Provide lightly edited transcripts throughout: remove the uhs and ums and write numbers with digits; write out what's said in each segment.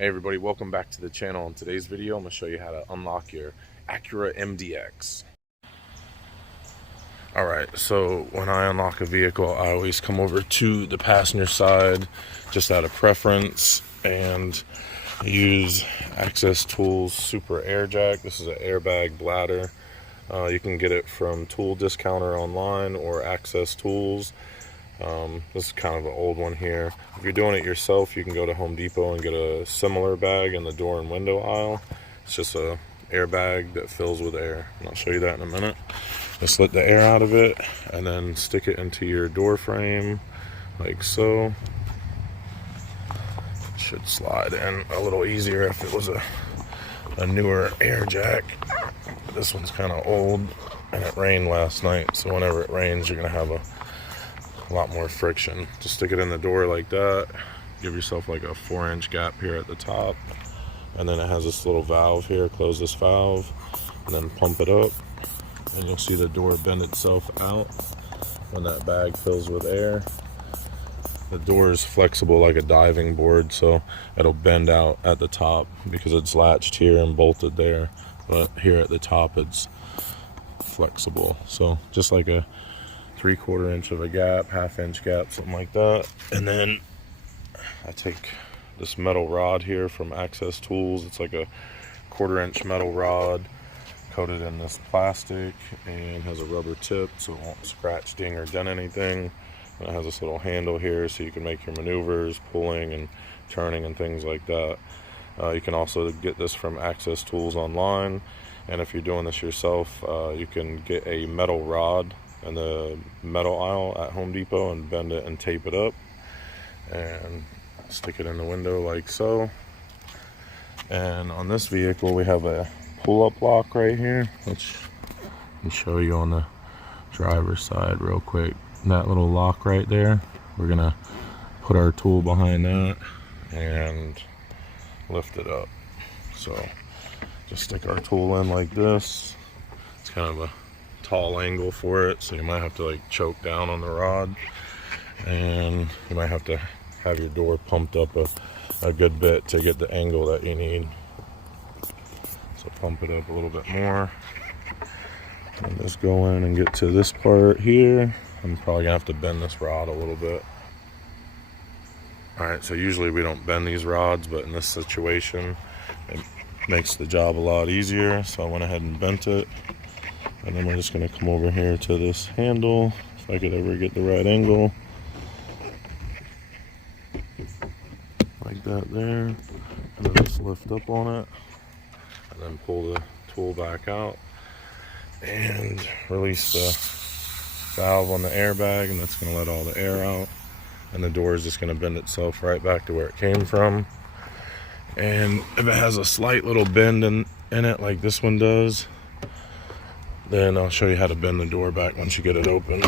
Hey everybody, welcome back to the channel. In today's video, I'm going to show you how to unlock your Acura MDX. Alright, so when I unlock a vehicle, I always come over to the passenger side just out of preference and use Access Tools Super Air Jack. This is an airbag bladder. You can get it from Tool Discounter online or Access Tools. This is kind of an old one here. If you're doing it yourself, you can go to Home Depot and get a similar bag in the door and window aisle. It's just a airbag that fills with air, and I'll show you that in a minute. Just let the air out of it and then stick it into your door frame like so. It should slide in a little easier if it was a newer air jack. This one's kind of old and it rained last night, so whenever it rains you're gonna have a lot more friction. Just stick it in the door like that. Give yourself like a 4-inch gap here at the top, and then it has this little valve here. Close this valve and then pump it up, and you'll see the door bend itself out when that bag fills with air. The door is flexible like a diving board, so it'll bend out at the top because it's latched here and bolted there, but here at the top it's flexible. So just like a 3/4 inch of a gap, 1/2 inch gap, something like that. And then I take this metal rod here from Access Tools. It's like a 1/4 inch metal rod coated in this plastic and has a rubber tip so it won't scratch, ding, or dent anything. And it has this little handle here so you can make your maneuvers, pulling and turning and things like that. You can also get this from Access Tools online, and if you're doing this yourself, you can get a metal rod in the metal aisle at Home Depot and bend it and tape it up and stick it in the window like so. And on this vehicle we have a pull-up lock right here, which let me show you on the driver's side real quick. That little lock right there, we're gonna put our tool behind that and lift it up. So just stick our tool in like this. It's kind of a tall angle for it, so you might have to like choke down on the rod, and you might have to have your door pumped up a good bit to get the angle that you need. So pump it up a little bit more and just go in and get to this part here. I'm probably gonna have to bend this rod a little bit. Alright, so usually we don't bend these rods, but in this situation it makes the job a lot easier, so I went ahead and bent it. And then we're just going to come over here to this handle, if I could ever get the right angle. Like that there. And then just lift up on it. And then pull the tool back out. And release the valve on the airbag, and that's going to let all the air out. And the door is just going to bend itself right back to where it came from. And if it has a slight little bend in it like this one does, then I'll show you how to bend the door back once you get it open.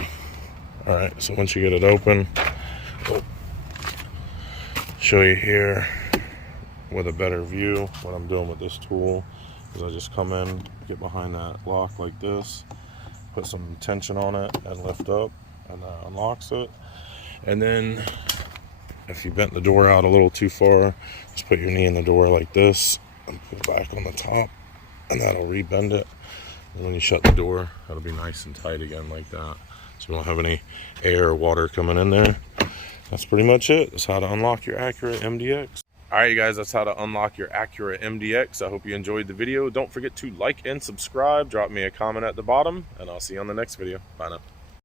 Alright, so once you get it open, I'll show you here with a better view what I'm doing with this tool. Is I just come in, get behind that lock like this, put some tension on it and lift up, and that unlocks it. And then if you bent the door out a little too far, just put your knee in the door like this and pull back on the top, and that'll rebend it. And when you shut the door, that'll be nice and tight again like that, so you won't have any air or water coming in there. That's pretty much it. That's how to unlock your Acura MDX. Alright you guys, that's how to unlock your Acura MDX. I hope you enjoyed the video. Don't forget to like and subscribe. Drop me a comment at the bottom, and I'll see you on the next video. Bye now.